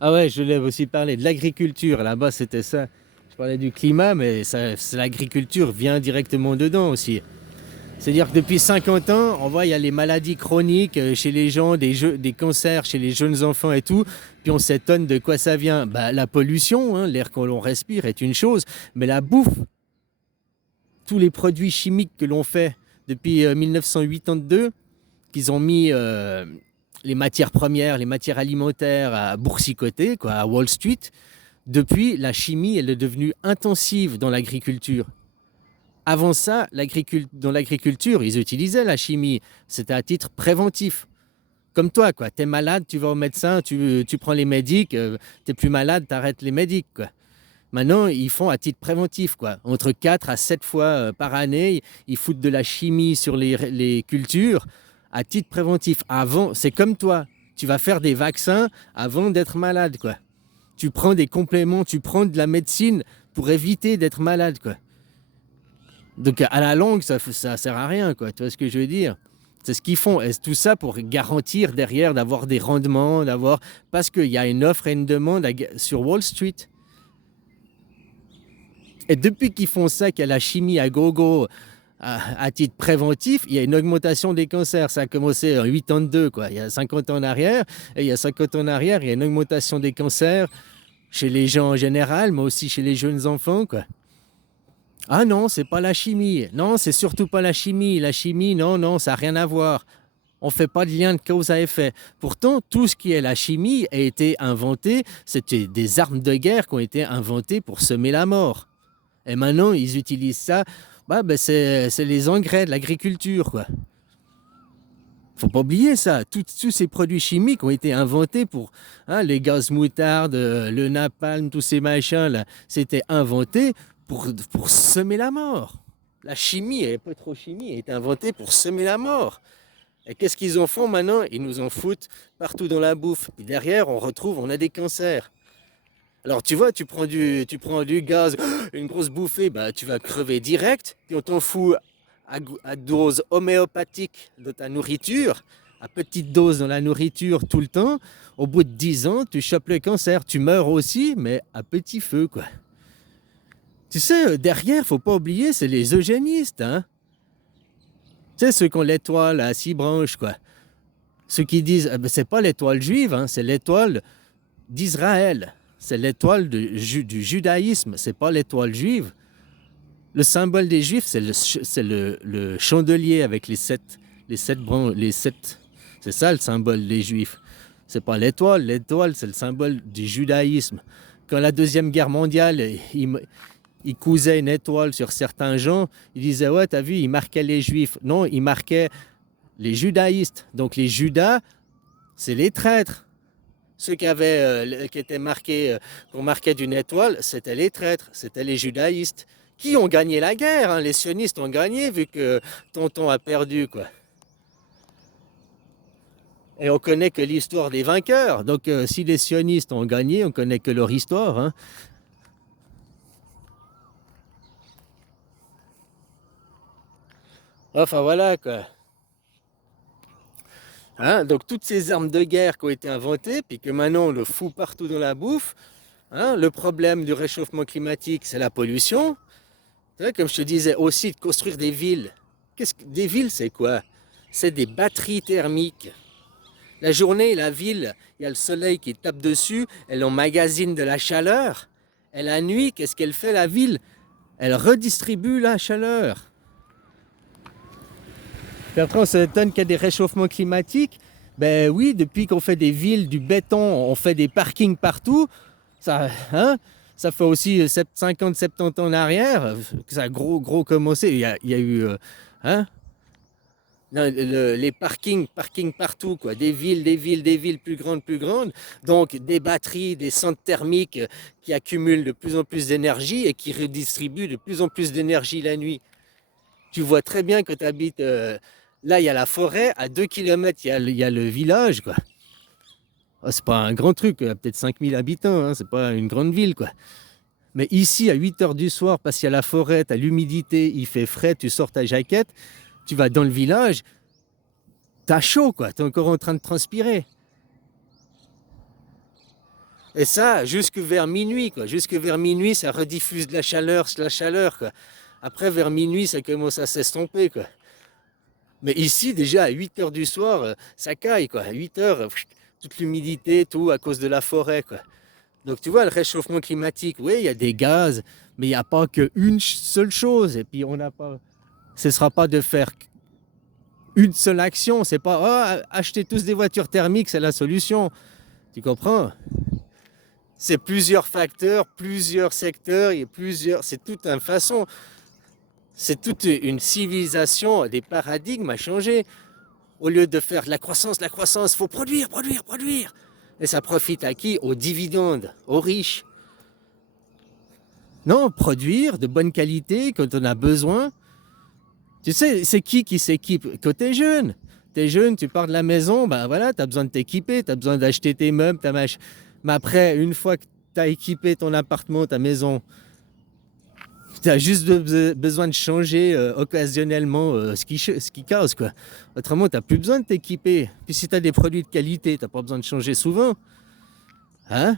Ah ouais, je voulais aussi parler de l'agriculture. Là-bas, c'était ça. Je parlais du climat, mais l'agriculture vient directement dedans aussi. C'est-à-dire que depuis 50 ans, on voit il y a les maladies chroniques chez les gens, des cancers chez les jeunes enfants et tout. Puis on s'étonne de quoi ça vient. Bah, la pollution, hein, l'air que l'on respire est une chose, mais la bouffe, tous les produits chimiques que l'on fait depuis 1982, qu'ils ont mis les matières premières, les matières alimentaires à boursicoter, quoi, à Wall Street. Depuis, la chimie, elle est devenue intensive dans l'agriculture. Avant ça, dans l'agriculture, ils utilisaient la chimie. C'était à titre préventif. Comme toi, quoi. T'es malade, tu vas au médecin, tu prends les médics, t'es plus malade, t'arrêtes les médics, quoi. Maintenant, ils font à titre préventif, quoi. Entre 4 à 7 fois par année, ils foutent de la chimie sur les cultures à titre préventif. Avant, c'est comme toi. Tu vas faire des vaccins avant d'être malade, quoi. Tu prends des compléments, tu prends de la médecine pour éviter d'être malade, quoi. Donc à la longue, ça sert à rien, quoi. Tu vois ce que je veux dire? C'est ce qu'ils font. Et tout ça pour garantir derrière d'avoir des rendements, parce qu'il y a une offre et une demande sur Wall Street. Et depuis qu'ils font ça, qu'il y a la chimie à gogo à titre préventif, il y a une augmentation des cancers. Ça a commencé en 82, quoi. Il y a 50 ans en arrière. Et il y a 50 ans en arrière, il y a une augmentation des cancers chez les gens en général, mais aussi chez les jeunes enfants, quoi. Ah non, c'est pas la chimie. Non, c'est surtout pas la chimie. La chimie, non, non, ça n'a rien à voir. On ne fait pas de lien de cause à effet. Pourtant, tout ce qui est la chimie a été inventé. C'était des armes de guerre qui ont été inventées pour semer la mort. Et maintenant, ils utilisent ça. C'est les engrais de l'agriculture, quoi. Faut pas oublier ça. Tous ces produits chimiques ont été inventés pour les gaz moutarde, le napalm, tous ces machins là. C'était inventé pour semer la mort. La chimie, et pétrochimie, a été inventée pour semer la mort. Et qu'est-ce qu'ils en font maintenant? Ils nous en foutent partout dans la bouffe. Et derrière, on a des cancers. Alors tu vois, tu prends du gaz, une grosse bouffée, bah, tu vas crever direct. Puis on t'en fout à dose homéopathique de ta nourriture, à petite dose dans la nourriture tout le temps. Au bout de 10 ans, tu chopes le cancer. Tu meurs aussi, mais à petit feu, quoi. Tu sais, derrière, faut pas oublier, c'est les eugénistes, hein. Tu sais, ceux qui ont l'étoile à 6 branches, quoi. Ceux qui disent, ah ben, c'est pas l'étoile juive, hein, c'est l'étoile d'Israël. C'est l'étoile du judaïsme, c'est pas l'étoile juive. Le symbole des juifs, c'est le chandelier avec les sept branches, c'est ça le symbole des juifs. C'est pas l'étoile, l'étoile c'est le symbole du judaïsme. Quand la Deuxième Guerre mondiale, il cousait une étoile sur certains gens, il disait ouais t'as vu, il marquait les juifs. Non, il marquait les judaïstes. Donc les judas, c'est les traîtres. Ceux qui étaient marqués, qu'on marquait d'une étoile, c'était les traîtres, c'était les judaïstes, qui ont gagné la guerre, hein. Les sionistes ont gagné vu que Tonton a perdu, quoi. Et on connaît que l'histoire des vainqueurs. Donc si les sionistes ont gagné, on connaît que leur histoire, hein. Enfin voilà, quoi. Hein, donc toutes ces armes de guerre qui ont été inventées, puis que maintenant on le fout partout dans la bouffe, hein, le problème du réchauffement climatique, c'est la pollution. Comme je te disais aussi, de construire des villes. Des villes, c'est quoi? C'est des batteries thermiques. La journée, la ville, il y a le soleil qui tape dessus, elle emmagasine de la chaleur. Et la nuit, qu'est-ce qu'elle fait, la ville? Elle redistribue la chaleur. Puis après, on s'étonne qu'il y a des réchauffements climatiques. Ben oui, depuis qu'on fait des villes, du béton, on fait des parkings partout. Ça fait aussi 50, 70 ans en arrière, que ça a gros commencé. Il y a eu hein, les parkings partout, quoi. Des villes plus grandes. Donc des batteries, des centres thermiques qui accumulent de plus en plus d'énergie et qui redistribuent de plus en plus d'énergie la nuit. Tu vois très bien que tu habites. Là, il y a la forêt, à 2 kilomètres, il y a le village, quoi. Oh, c'est pas un grand truc, il y a peut-être 5000 habitants, hein, c'est pas une grande ville, quoi. Mais ici, à 8 heures du soir, parce qu'il y a la forêt, tu as l'humidité, il fait frais, tu sors ta jaquette, tu vas dans le village, t'as chaud, quoi, t'es encore en train de transpirer. Et ça, jusque vers minuit, quoi. Jusque vers minuit, ça rediffuse de la chaleur, quoi. Après, vers minuit, ça commence à s'estomper, quoi. Mais ici, déjà, à 8 heures du soir, ça caille, quoi. À 8 heures, toute l'humidité, tout, à cause de la forêt, quoi. Donc, tu vois, le réchauffement climatique, oui, il y a des gaz, mais il n'y a pas qu'une seule chose. Et puis, on n'a pas... Ce ne sera pas de faire une seule action. C'est pas, oh, acheter tous des voitures thermiques, c'est la solution. Tu comprends? C'est plusieurs facteurs, plusieurs secteurs, il y a plusieurs... C'est toute une façon... C'est toute une civilisation, des paradigmes à changer. Au lieu de faire la croissance, il faut produire, produire, produire. Et ça profite à qui? Aux dividendes, aux riches. Non, produire de bonne qualité quand on a besoin. Tu sais, c'est qui s'équipe? Quand t'es jeune. T'es jeune, tu pars de la maison, ben voilà, t'as besoin de t'équiper, t'as besoin d'acheter tes meubles, mais après, une fois que t'as équipé ton appartement, ta maison, tu as juste besoin de changer occasionnellement ce qui casse, quoi. Autrement, tu n'as plus besoin de t'équiper. Puis si tu as des produits de qualité, tu n'as pas besoin de changer souvent. Hein?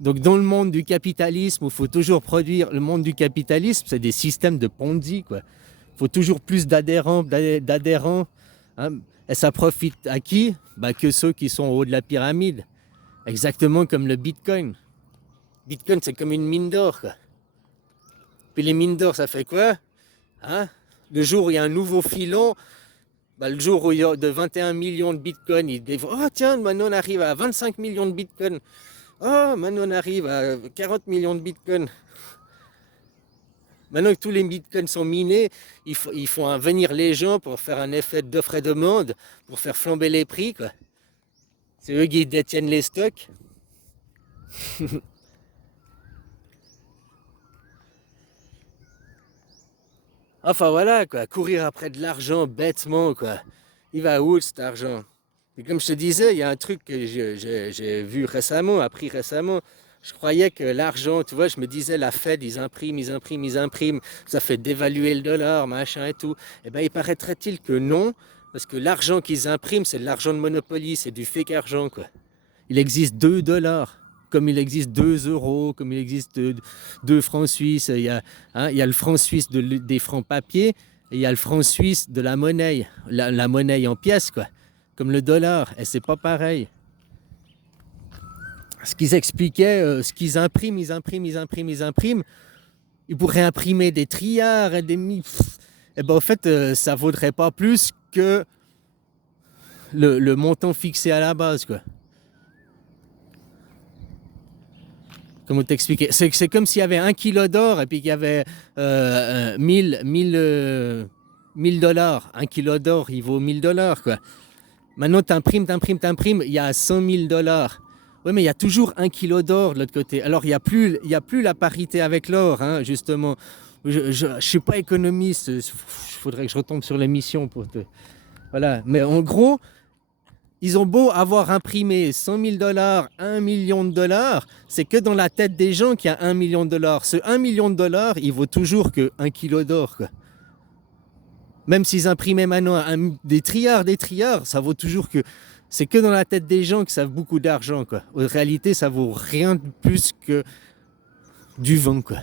Donc dans le monde du capitalisme, où il faut toujours produire, le monde du capitalisme, c'est des systèmes de Ponzi, quoi. Il faut toujours plus d'adhérents. Hein? Et ça profite à qui? Bah, que ceux qui sont au haut de la pyramide. Exactement comme le Bitcoin. Bitcoin, c'est comme une mine d'or, quoi. Puis les mines d'or, ça fait quoi? Hein? Le jour où il y a un nouveau filon, bah, le jour où il y a de 21 millions de bitcoins, ils disent, oh tiens, maintenant on arrive à 25 millions de bitcoins. Oh, maintenant on arrive à 40 millions de bitcoins. Maintenant que tous les bitcoins sont minés, ils font venir les gens pour faire un effet d'offre et demande, pour faire flamber les prix, quoi. C'est eux qui détiennent les stocks. Enfin voilà, quoi, courir après de l'argent bêtement, quoi. Il va où cet argent? Et comme je te disais, il y a un truc que j'ai vu récemment, appris récemment. Je croyais que l'argent, tu vois, je me disais, la Fed, ils impriment, ils impriment, ils impriment, ça fait dévaluer le dollar, machin et tout. Eh bien, il paraîtrait-il que non, parce que l'argent qu'ils impriment, c'est de l'argent de Monopoly, c'est du fake argent, quoi. Il existe 2 dollars, comme il existe 2 euros, comme il existe 2 francs suisses. Il y a le franc suisse des francs papier, et il y a le franc suisse de la monnaie, la monnaie en pièces, quoi. Comme le dollar, et c'est pas pareil. Ce qu'ils expliquaient, ce qu'ils impriment, ils impriment, ils impriment, ils impriment. Ils pourraient imprimer des trilliards et des milliards. Et ben en fait, ça vaudrait pas plus que le montant fixé à la base, quoi. Comment t'expliquer? C'est comme s'il y avait 1 kilo d'or et puis qu'il y avait 1000 dollars. 1 kilo d'or, il vaut 1000 dollars, quoi. Maintenant, t'imprimes, il y a 100 000 dollars. Oui, mais il y a toujours 1 kilo d'or de l'autre côté. Alors, il y a plus la parité avec l'or, hein, justement. Je ne suis pas économiste. Il faudrait que je retombe sur l'émission pour te... Voilà. Mais en gros, ils ont beau avoir imprimé 100 000 dollars, 1 million de dollars, c'est que dans la tête des gens qu'il y a 1 million de dollars. Ce 1 million de dollars, il vaut toujours que 1 kilo d'or, quoi. Même s'ils imprimaient maintenant des trilliards, ça vaut toujours que... C'est que dans la tête des gens que ça vaut beaucoup d'argent, quoi. En réalité, ça vaut rien de plus que du vent, quoi.